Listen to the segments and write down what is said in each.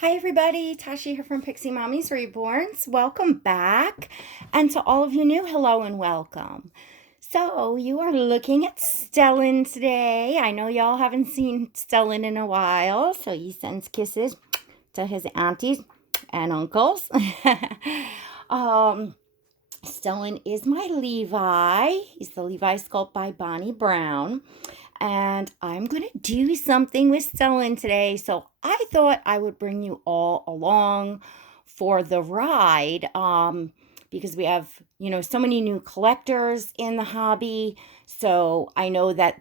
Hi everybody, Tashi here from Pixie Mommy's Reborns. Welcome back. And to all of you new, hello and welcome. So you are looking at Stellan today. I know y'all haven't seen Stellan in a while, so he sends kisses to his aunties and uncles. Stellan is my Levi. He's the Levi sculpt by Bonnie Brown. And I'm going to do something with Stellan today. So I thought I would bring you all along for the ride because we have, so many new collectors in the hobby. So I know that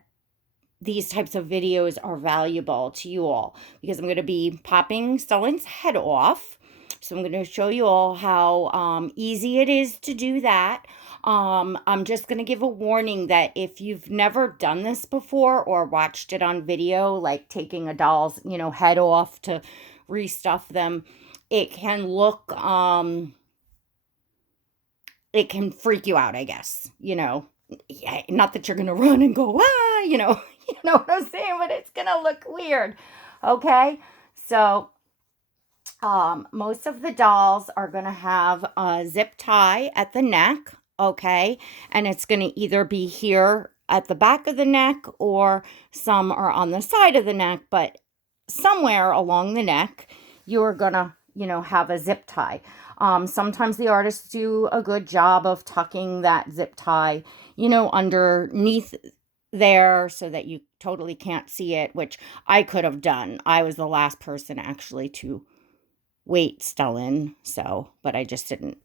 these types of videos are valuable to you all because I'm going to be popping Stellan's head off. So I'm going to show you all how easy it is to do that. I'm just going to give a warning that if you've never done this before or watched it on video, like taking a doll's, head off to restuff them, it can look, it can freak you out, I guess, Yeah, not that you're going to run and go, you know what I'm saying, but it's going to look weird. Okay. So, most of the dolls are going to have a zip tie at the neck, okay? And it's going to either be here at the back of the neck or some are on the side of the neck, but somewhere along the neck, you're going to, have a zip tie. Sometimes the artists do a good job of tucking that zip tie, underneath there so that you totally can't see it, which I could have done. I was the last person actually to wait, Stellan. So, but I just didn't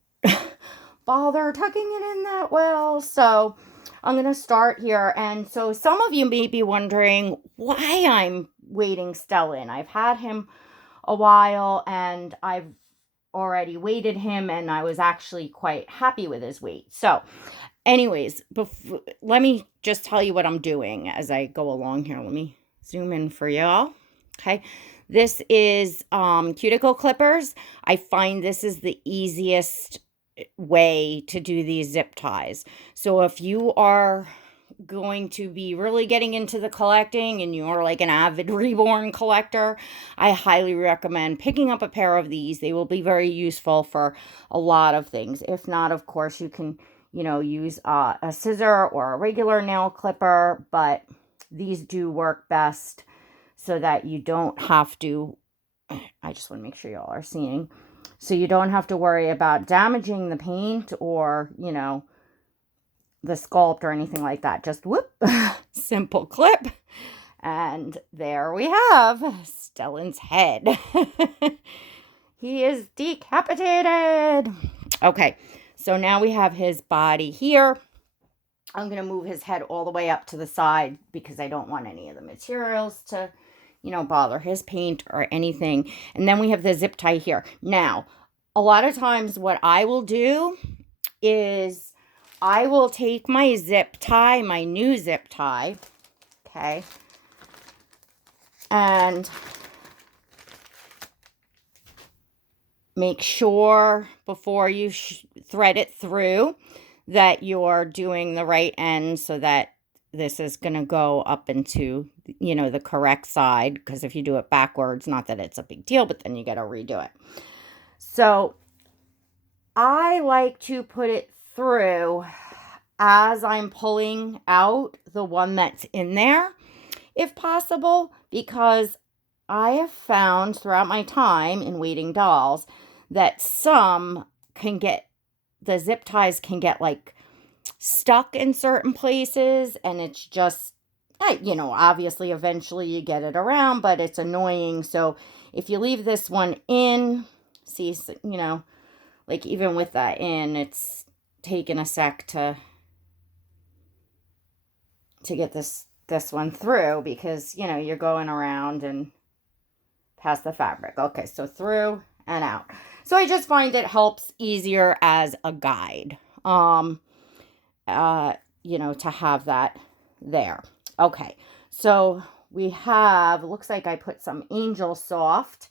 bother tucking it in that well. So I'm going to start here. And so some of you may be wondering why I'm waiting Stellan. I've had him a while and I've already weighted him and I was actually quite happy with his weight. So anyways, let me just tell you what I'm doing as I go along here. Let me zoom in for y'all. Okay. This is cuticle clippers. I find this is the easiest way to do these zip ties. So if you are going to be really getting into the collecting and you're like an avid reborn collector, I highly recommend picking up a pair of these. They will be very useful for a lot of things. If not, of course, you can, use a scissor or a regular nail clipper, but these do work best so that you don't have to, I just want to make sure y'all are seeing, so you don't have to worry about damaging the paint or, the sculpt or anything like that. Just whoop, simple clip. And there we have Stellan's head. He is decapitated. Okay, so now we have his body here. I'm going to move his head all the way up to the side because I don't want any of the materials to, bother his paint or anything. And then we have the zip tie here. Now, a lot of times what I will do is I will take my zip tie, my new zip tie, okay, and make sure before you thread it through that you're doing the right end so that this is going to go up into, the correct side. Because if you do it backwards, not that it's a big deal, but then you got to redo it. So I like to put it through as I'm pulling out the one that's in there, if possible, because I have found throughout my time in weighting dolls that some can get, the zip ties can get like stuck in certain places, and it's just, obviously eventually you get it around, but it's annoying. So if you leave this one in, see, like even with that in, it's taken a sec to get this one through because, you're going around and past the fabric. Okay, so through and out. So I just find it helps easier as a guide, to have that there. Okay, so we have, looks like I put some Angel Soft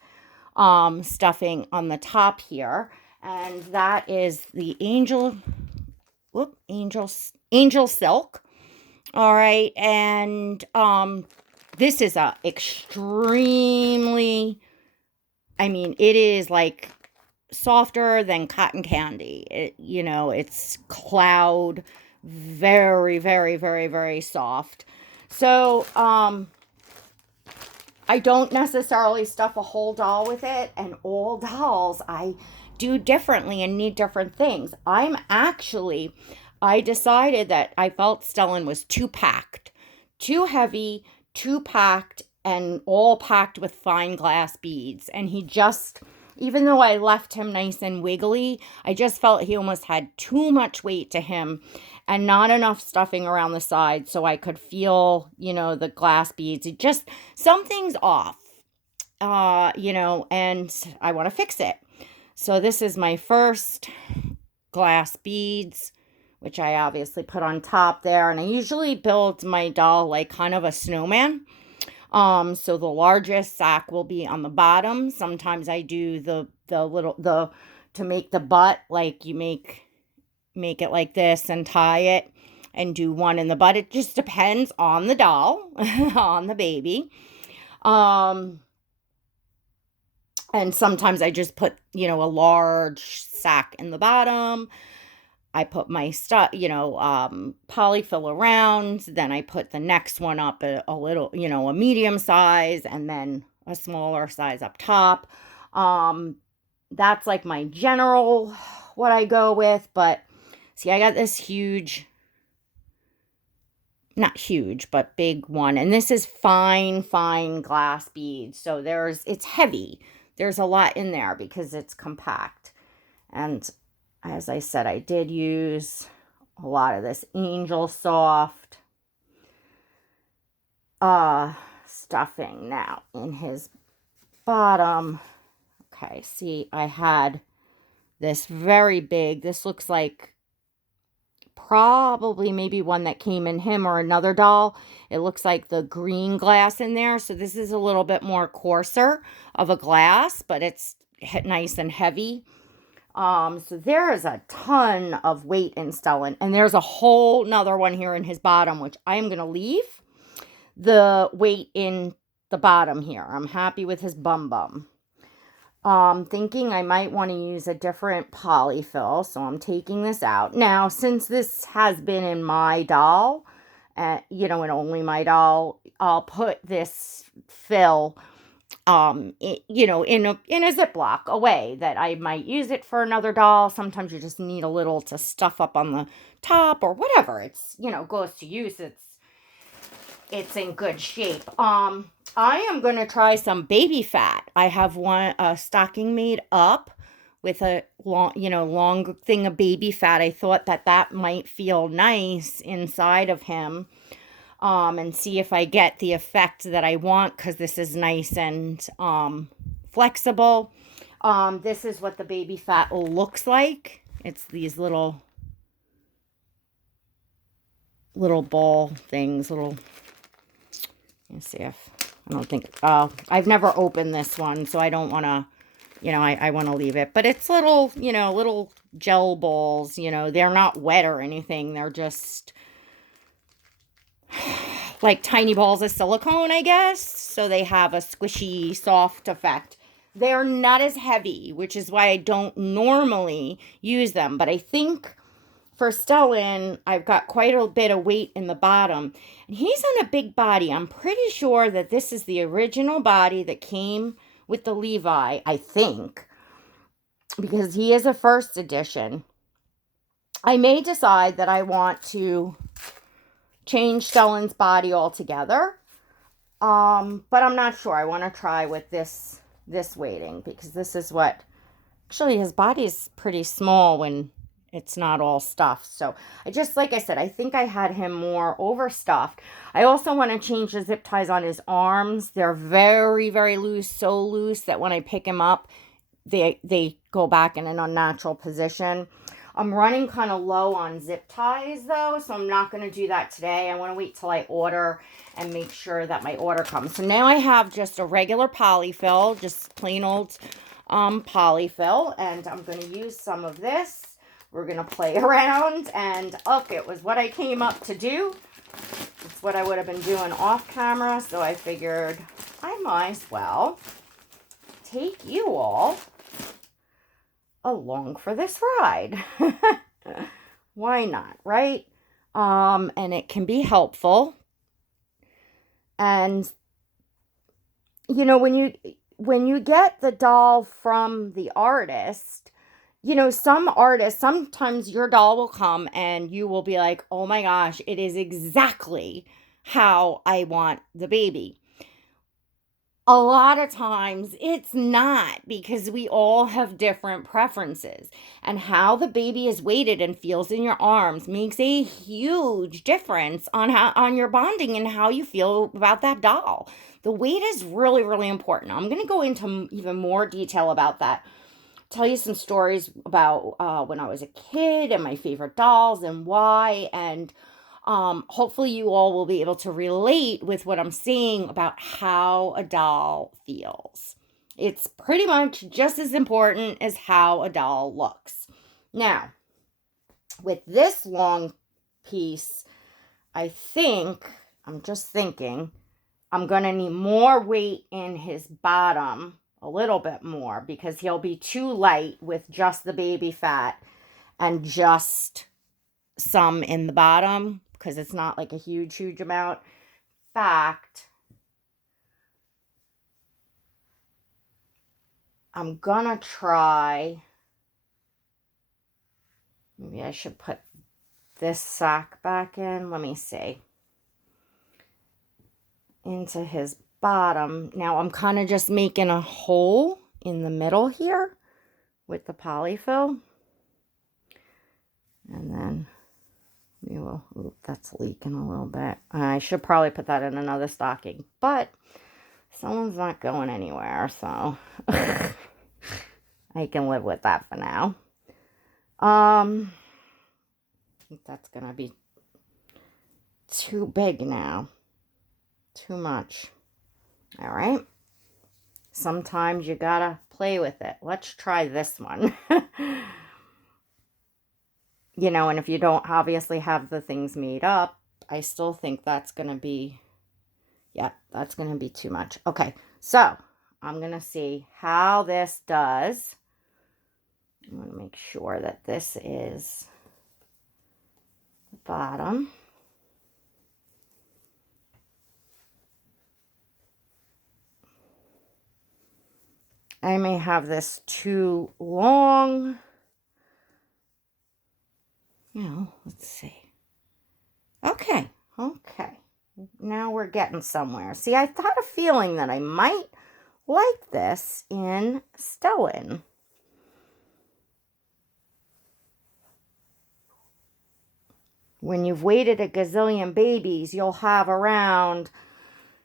stuffing on the top here, and that is the Angel Silk. All right, and this is a extremely I mean, it is like softer than cotton candy. It's cloud, very, very, very, very soft. So, I don't necessarily stuff a whole doll with it, and all dolls I do differently and need different things. I decided that I felt Stellan was too packed, too heavy, too packed, and all packed with fine glass beads. And he just, even though I left him nice and wiggly, I just felt he almost had too much weight to him and not enough stuffing around the side so I could feel, the glass beads. It just, something's off, and I want to fix it. So this is my first glass beads, which I obviously put on top there. And I usually build my doll like kind of a snowman. So the largest sack will be on the bottom. Sometimes I do the to make the butt, like you make it like this and tie it and do one in the butt. It just depends on the doll, on the baby. And sometimes I just put, a large sack in the bottom. I put my stuff, polyfill around. Then I put the next one up a little, a medium size, and then a smaller size up top. That's like my general, what I go with. But see, I got this huge, not huge, but big one. And this is fine glass beads. So it's heavy. There's a lot in there because it's compact. And as I said, I did use a lot of this Angel Soft stuffing now in his bottom. Okay, see, I had this very big, this looks like probably maybe one that came in him or another doll. It looks like the green glass in there. So this is a little bit more coarser of a glass, but it's nice and heavy. So there is a ton of weight in Stellan, and there's a whole nother one here in his bottom, which I am going to leave the weight in the bottom here. I'm happy with his bum. Thinking I might want to use a different polyfill, so I'm taking this out. Now, since this has been in my doll, and only my doll, I'll put this fill in a Ziploc away that I might use it for another doll. Sometimes you just need a little to stuff up on the top or whatever. It's, goes to use. It's in good shape. I am going to try some baby fat. I have a stocking made up with a long thing of baby fat. I thought that might feel nice inside of him. And see if I get the effect that I want, because this is nice and flexible. This is what the baby fat looks like. It's these little ball things. Let me see if I've never opened this one, so I don't want to. I want to leave it, but it's little gel balls. They're not wet or anything. They're just like tiny balls of silicone, I guess. So they have a squishy, soft effect. They're not as heavy, which is why I don't normally use them. But I think for Stellan, I've got quite a bit of weight in the bottom. And he's on a big body. I'm pretty sure that this is the original body that came with the Levi, I think. Because he is a first edition. I may decide that I want to change Stellan's body altogether. But I'm not sure. I want to try with this weighting, because this is actually his body is pretty small when it's not all stuffed. So like I said, I think I had him more overstuffed. I also want to change the zip ties on his arms. They're very, very loose, so loose that when I pick him up, they go back in an unnatural position. I'm running kind of low on zip ties, though, so I'm not going to do that today. I want to wait till I order and make sure that my order comes. So now I have just a regular polyfill, just plain old polyfill, and I'm going to use some of this. We're going to play around, and it was what I came up to do. It's what I would have been doing off camera, so I figured I might as well take you all along for this ride. Why not, right? And it can be helpful. And you know, when you get the doll from the artist, you know, some artists, sometimes your doll will come and you will be like, oh my gosh, it is exactly how I want the baby. A lot of times it's not, because we all have different preferences, and how the baby is weighted and feels in your arms makes a huge difference on your bonding and how you feel about that doll. The weight is really, really important. I'm going to go into even more detail about that. Tell you some stories about when I was a kid and my favorite dolls and why, and hopefully you all will be able to relate with what I'm saying about how a doll feels. It's pretty much just as important as how a doll looks. Now, with this long piece, I'm just thinking, I'm going to need more weight in his bottom, a little bit more, because he'll be too light with just the baby fat and just some in the bottom, because it's not like a huge amount. In fact, I'm gonna try, maybe I should put this sack back in. Let me see. Into his bottom. Now I'm kind of just making a hole in the middle here with the polyfill. And then we will, oop, that's leaking a little bit. I should probably put that in another stocking, but someone's not going anywhere, so I can live with that for now. I think that's gonna be too big now. Too much. All right. Sometimes you gotta play with it. Let's try this one. You know, and if you don't obviously have the things made up, I still think that's going to be, yeah, that's going to be too much. Okay, so I'm going to see how this does. I'm going to make sure that this is the bottom. I may have this too long. You know, let's see. Okay. Now we're getting somewhere. See, I had a feeling that I might like this in Stellan. When you've weighted a gazillion babies, you'll have around,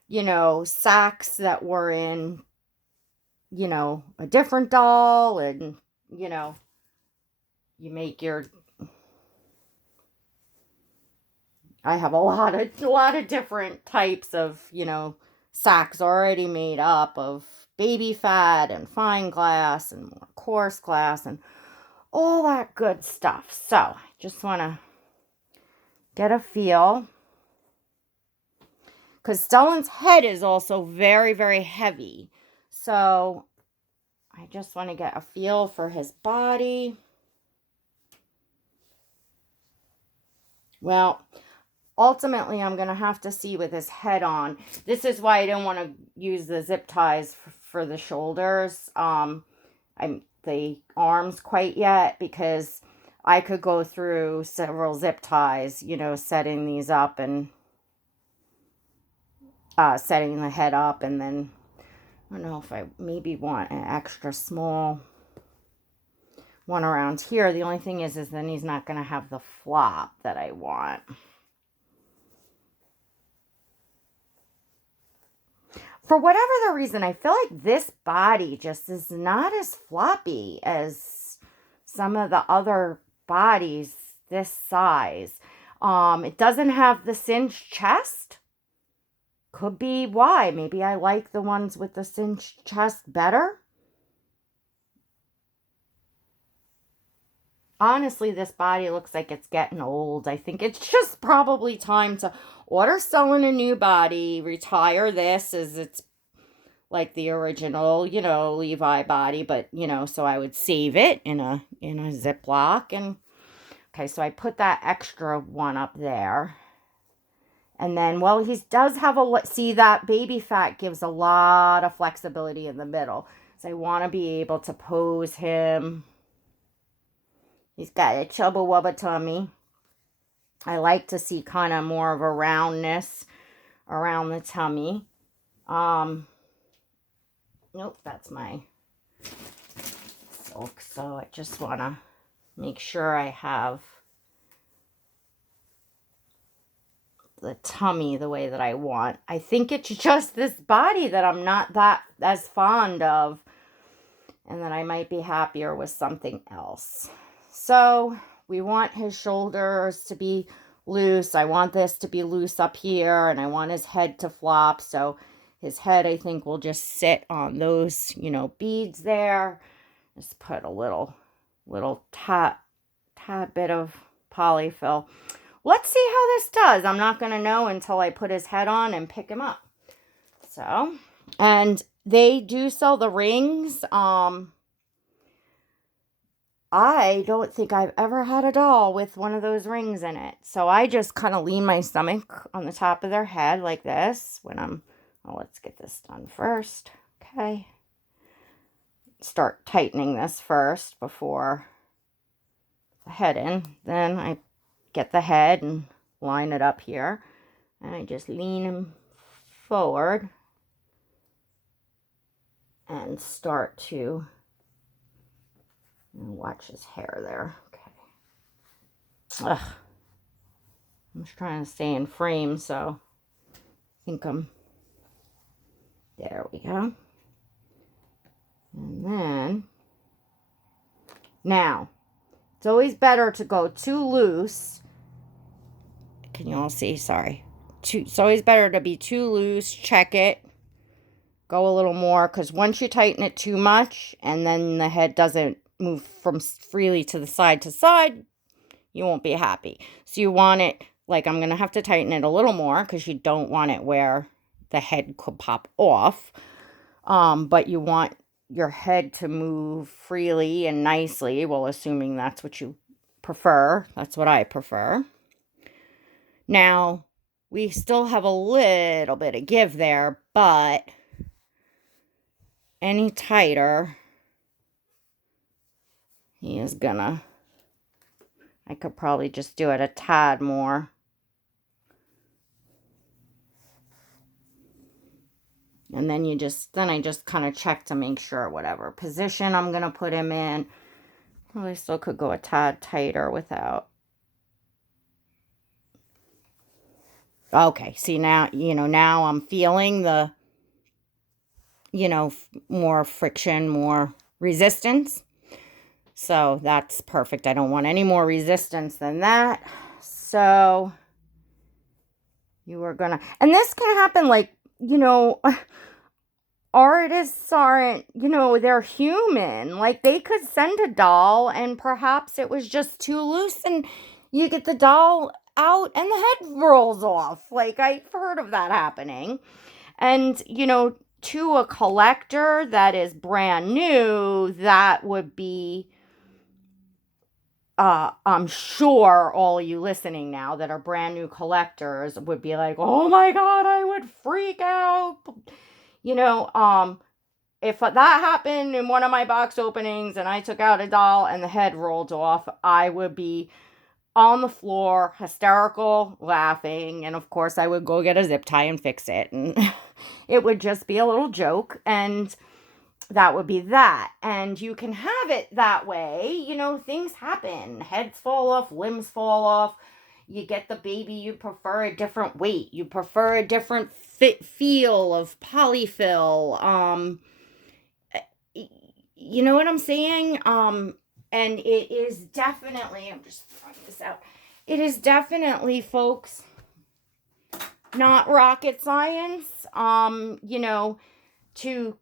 you know, sacks that were in, you know, a different doll, and, you know, you make your, I have a lot of different types of, you know, sacks already made up of baby fat and fine glass and more coarse glass and all that good stuff. So I just want to get a feel, because Stellan's head is also very, very heavy. So I just want to get a feel for his body. Well, ultimately, I'm going to have to see with his head on. This is why I didn't want to use the zip ties for the shoulders, the arms quite yet, because I could go through several zip ties, you know, setting these up and setting the head up, and then I don't know if I maybe want an extra small one around here. The only thing is then he's not going to have the flop that I want. For whatever the reason, I feel like this body just is not as floppy as some of the other bodies this size. It doesn't have the cinched chest. Could be why. Maybe I like the ones with the cinched chest better. Honestly, this body looks like it's getting old. I think it's just probably time to order Stellan a new body, retire this as it's like the original, Levi body, but, so I would save it in a Ziploc. And okay, so I put that extra one up there. And then, well, he does have see, that baby fat gives a lot of flexibility in the middle. So I want to be able to pose him. He's got a chubba wubba tummy. I like to see kind of more of a roundness around the tummy. Nope, that's my silk. So I just want to make sure I have the tummy the way that I want. I think it's just this body that I'm not that as fond of, and that I might be happier with something else. So we want his shoulders to be loose. I want this to be loose up here, and I want his head to flop. So his head, I think, will just sit on those, beads there. Just put a little tad bit of polyfill. Let's see how this does. I'm not going to know until I put his head on and pick him up. So, and they do sell the rings. I don't think I've ever had a doll with one of those rings in it. So I just kind of lean my stomach on the top of their head like this when let's get this done first. Okay. Start tightening this first before the head in. Then I get the head and line it up here. And I just lean him forward and start to watch his hair there. Okay. Ugh. I'm just trying to stay in frame, so I think there we go. And then, now, it's always better to go too loose. Can you all see? Sorry. It's always better to be too loose. Check it. Go a little more, because once you tighten it too much and then the head doesn't move from freely to side, you won't be happy. So you want it, like, I'm going to have to tighten it a little more because you don't want it where the head could pop off. But you want your head to move freely and nicely, well, assuming that's what you prefer. That's what I prefer. Now, we still have a little bit of give there, but any tighter, I could probably just do it a tad more. And then I just kind of check to make sure whatever position I'm going to put him in. Well, I still could go a tad tighter without. Okay, see now, now I'm feeling the, more friction, more resistance. So that's perfect. I don't want any more resistance than that. So you are going to, and this can happen like, artists aren't, they're human. Like, they could send a doll and perhaps it was just too loose and you get the doll out and the head rolls off. Like, I've heard of that happening. And, to a collector that is brand new, that would be, I'm sure all you listening now that are brand new collectors would be like, oh my God, I would freak out. If that happened in one of my box openings and I took out a doll and the head rolled off, I would be on the floor, hysterical, laughing. And of course, I would go get a zip tie and fix it. And it would just be a little joke. And that would be that. And you can have it that way. Things happen. Heads fall off, limbs fall off. You get the baby, you prefer a different weight. You prefer a different feel of polyfill. You know what I'm saying? And it is definitely, I'm just throwing this out. It is definitely, folks, not rocket science, to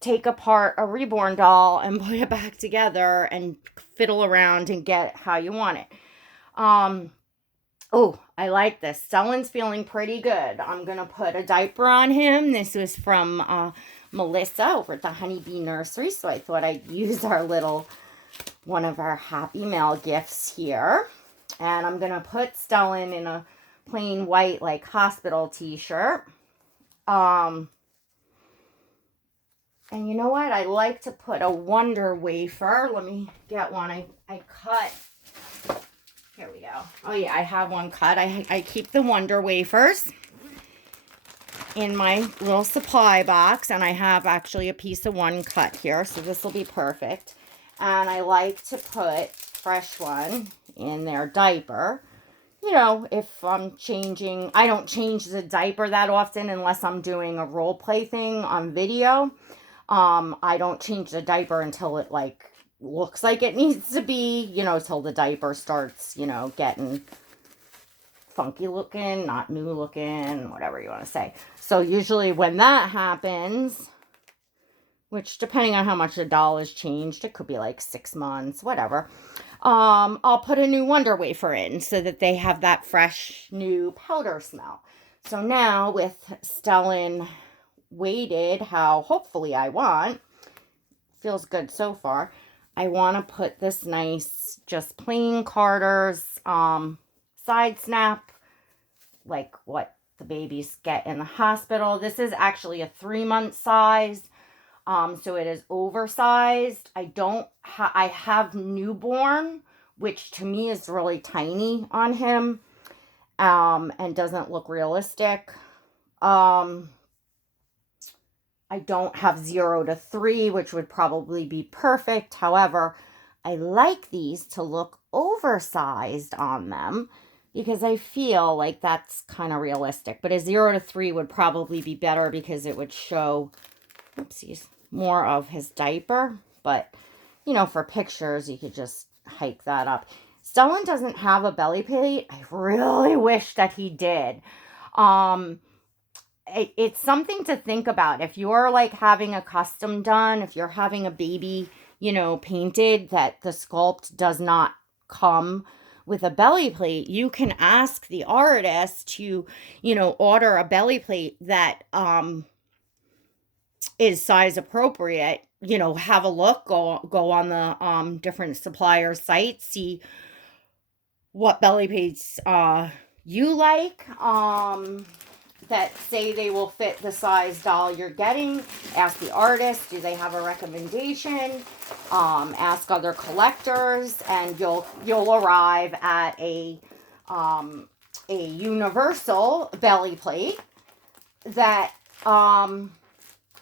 take apart a reborn doll and put it back together and fiddle around and get how you want it. Oh, I like this. Stellan's feeling pretty good. I'm going to put a diaper on him. This was from Melissa over at the Honeybee Nursery. So I thought I'd use our little, one of our Happy Mail gifts here. And I'm going to put Stellan in a plain white, like, hospital t-shirt. And you know what? I like to put a Wonder Wafer. Let me get one. I cut. Here we go. Oh, yeah, I have one cut. I keep the Wonder Wafers in my little supply box, and I have actually a piece of one cut here, so this will be perfect. And I like to put fresh one in their diaper. You know, if I'm changing, I don't change the diaper that often unless I'm doing a role play thing on video. I don't change the diaper until it, like, looks like it needs to be, you know, till the diaper starts, you know, getting funky looking, not new looking, whatever you want to say. So usually when that happens, which depending on how much the doll is changed, it could be like 6 months, whatever. I'll put a new Wonder Wafer in so that they have that fresh new powder smell. So now with Stellan weighted how hopefully I want, feels good so far, I want to put this nice, just plain Carter's side snap, like what the babies get in the hospital. This is actually a 3-month size, so it is oversized. I have newborn, which to me is really tiny on him, and doesn't look realistic. I don't have 0 to 3, which would probably be perfect. However, I like these to look oversized on them because I feel like that's kind of realistic. But a 0 to 3 would probably be better because it would show, oopsies, more of his diaper. But, you know, for pictures, you could just hike that up. Stellan doesn't have a belly plate. I really wish that he did. It's something to think about. If you're like having a custom done, if you're having a baby, you know, painted, that the sculpt does not come with a belly plate, you can ask the artist to, you know, order a belly plate that is size appropriate. You know, have a look, go on the different supplier sites, see what belly plates you like, that say they will fit the size doll you're getting. Ask the artist, do they have a recommendation? Ask other collectors, and you'll arrive at a universal belly plate that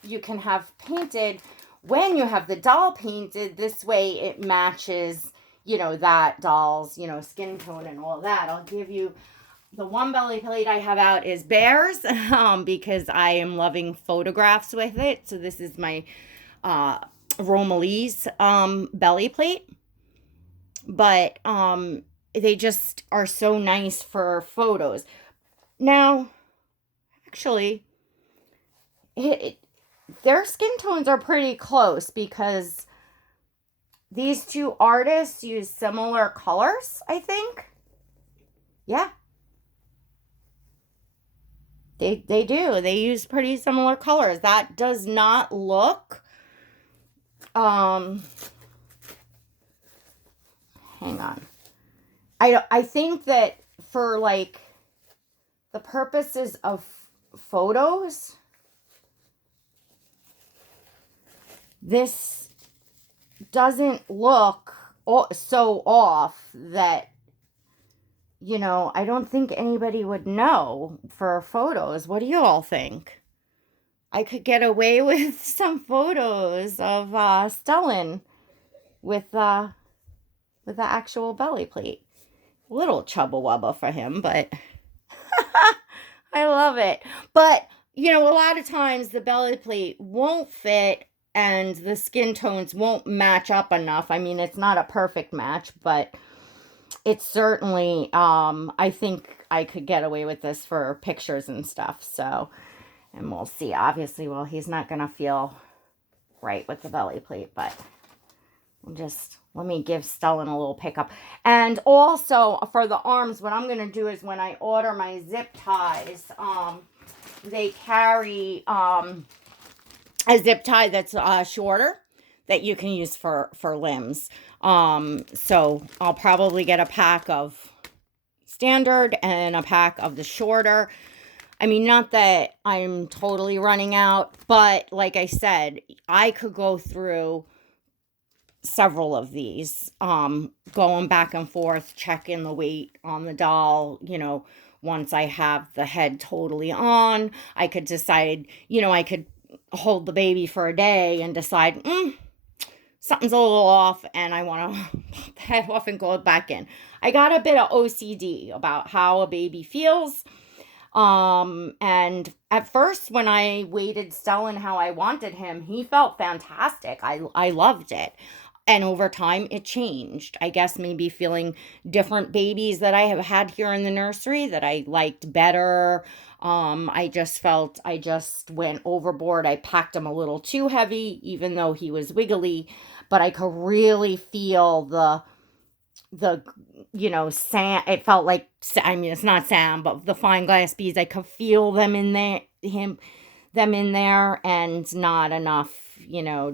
you can have painted when you have the doll painted. This way it matches, you know, that doll's, you know, skin tone and all that. I'll give you the one belly plate I have out is bears, because I am loving photographs with it. So this is my Romalie's belly plate. But they just are so nice for photos. Now, actually, their skin tones are pretty close because these two artists use similar colors, I think. Yeah. They do. They use pretty similar colors. That does not look, hang on. I think that for like the purposes of photos, this doesn't look so off that, you know, I don't think anybody would know for photos. What do you all think? I could get away with some photos of Stellan with the actual belly plate. A little chubba wubba for him, but I love it. But, you know, a lot of times the belly plate won't fit and the skin tones won't match up enough. I mean, it's not a perfect match, but it's certainly, I think I could get away with this for pictures and stuff. So, and we'll see. Obviously, well, he's not going to feel right with the belly plate, but let me give Stellan a little pickup. And also for the arms, what I'm going to do is when I order my zip ties, they carry a zip tie that's shorter that you can use for limbs. So I'll probably get a pack of standard and a pack of the shorter. I mean, not that I'm totally running out, but like I said, I could go through several of these, going back and forth, checking the weight on the doll. Once I have the head totally on, I could decide, I could hold the baby for a day and decide, something's a little off and I want to pop the head off and go back in. I got a bit of OCD about how a baby feels. And at first when I weighted Stellan how I wanted him, he felt fantastic. I loved it. And over time it changed. I guess maybe feeling different babies that I have had here in the nursery that I liked better. I just felt I just went overboard. I packed him a little too heavy, even though he was wiggly, but I could really feel the sand. It felt like, I mean, it's not sand, but the fine glass beads, I could feel them in there, them in there, and not enough,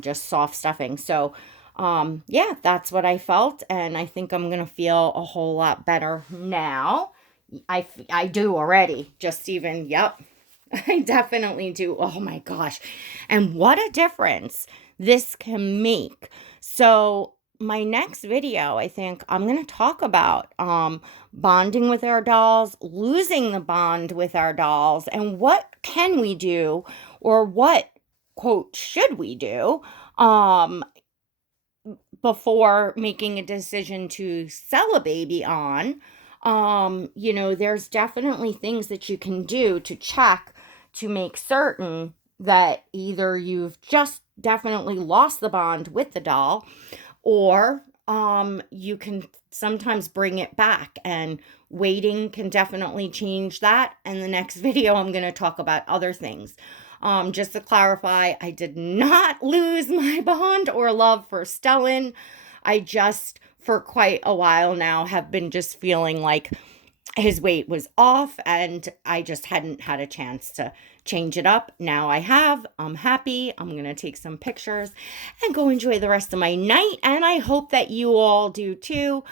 just soft stuffing. So, yeah, that's what I felt. And I think I'm going to feel a whole lot better now. I do already. Just even, yep. I definitely do. Oh my gosh. And what a difference this can make. So my next video, I think I'm going to talk about bonding with our dolls, losing the bond with our dolls, and what can we do, or what, quote, should we do before making a decision to sell a baby on. There's definitely things that you can do to check to make certain that either you've just definitely lost the bond with the doll, or you can sometimes bring it back, and waiting can definitely change that. And the next video, I'm going to talk about other things. Just to clarify, I did not lose my bond or love for Stellan. I just, for quite a while now, have been just feeling like his weight was off and I just hadn't had a chance to change it up. Now I have. I'm happy. I'm going to take some pictures and go enjoy the rest of my night. And I hope that you all do too.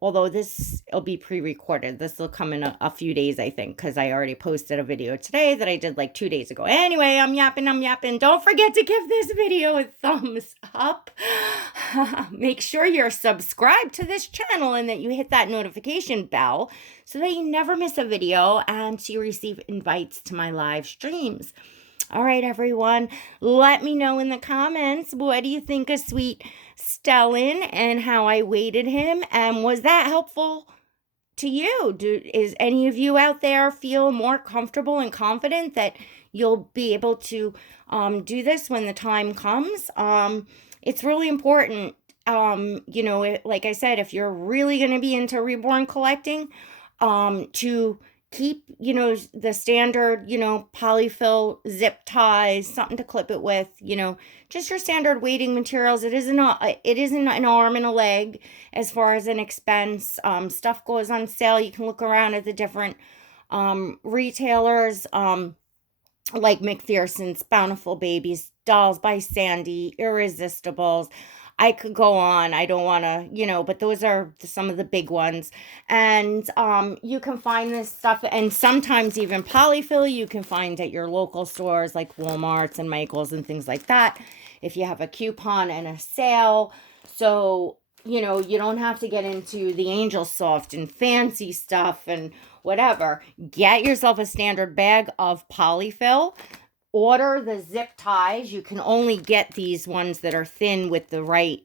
Although it'll be pre-recorded. This will come in a few days, I think, because I already posted a video today that I did like 2 days ago. Anyway, I'm yapping. Don't forget to give this video a thumbs up. Make sure you're subscribed to this channel and that you hit that notification bell so that you never miss a video and so you receive invites to my live streams. All right, everyone, let me know in the comments, what do you think of sweet Stellan and how I weighted him? And was that helpful to you? Is any of you out there feel more comfortable and confident that you'll be able to do this when the time comes? It's really important, like I said, if you're really going to be into reborn collecting, to keep, the standard, polyfill zip ties, something to clip it with, just your standard weighting materials. It isn't an arm and a leg as far as an expense. Stuff goes on sale. You can look around at the different retailers, like Mcphersons, Bountiful Babies, Dolls by Sandy, Irresistibles. I could go on. I don't want to, but those are some of the big ones. And you can find this stuff, and sometimes even polyfill you can find at your local stores like Walmart's and Michael's and things like that, if you have a coupon and a sale. So, you don't have to get into the Angel Soft and fancy stuff and whatever. Get yourself a standard bag of polyfill. Order the zip ties. You can only get these ones that are thin with the right,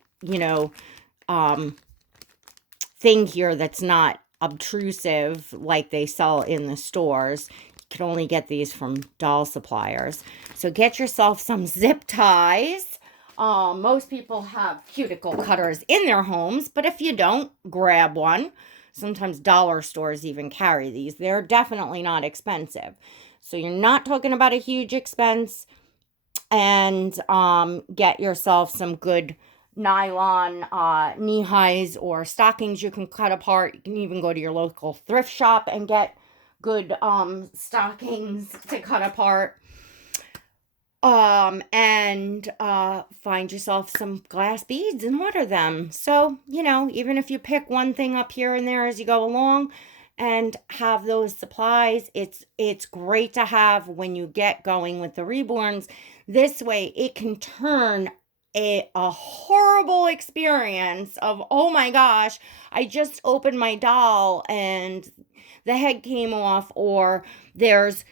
thing here that's not obtrusive like they sell in the stores. You can only get these from doll suppliers. So get yourself some zip ties. Most people have cuticle cutters in their homes, but if you don't, grab one. Sometimes dollar stores even carry these. They're definitely not expensive. So you're not talking about a huge expense. And get yourself some good nylon knee highs or stockings you can cut apart. You can even go to your local thrift shop and get good stockings to cut apart. And find yourself some glass beads and order them. So, even if you pick one thing up here and there as you go along and have those supplies, it's great to have when you get going with the reborns. This way it can turn a horrible experience of, oh my gosh, I just opened my doll and the head came off, or there's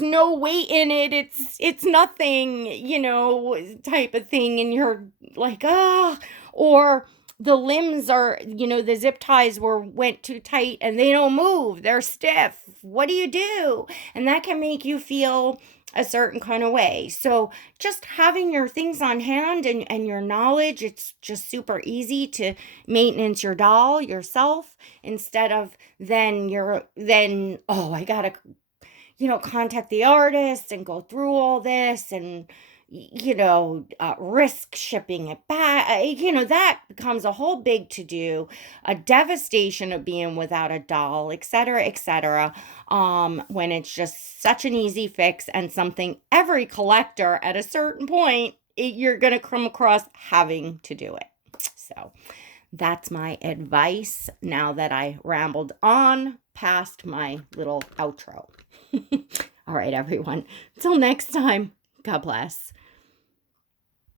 no weight in it, it's nothing, type of thing, and you're like, or the limbs are, the zip ties went too tight and they don't move, they're stiff. What do you do? And that can make you feel a certain kind of way. So just having your things on hand and your knowledge, it's just super easy to maintenance your doll yourself, instead of then I gotta contact the artist and go through all this and risk shipping it back. That becomes a whole big to do, a devastation of being without a doll, etc., etc. When it's just such an easy fix and something every collector at a certain point, you're going to come across having to do it. So that's my advice now that I rambled on past my little outro. All right, everyone. Till next time, God bless.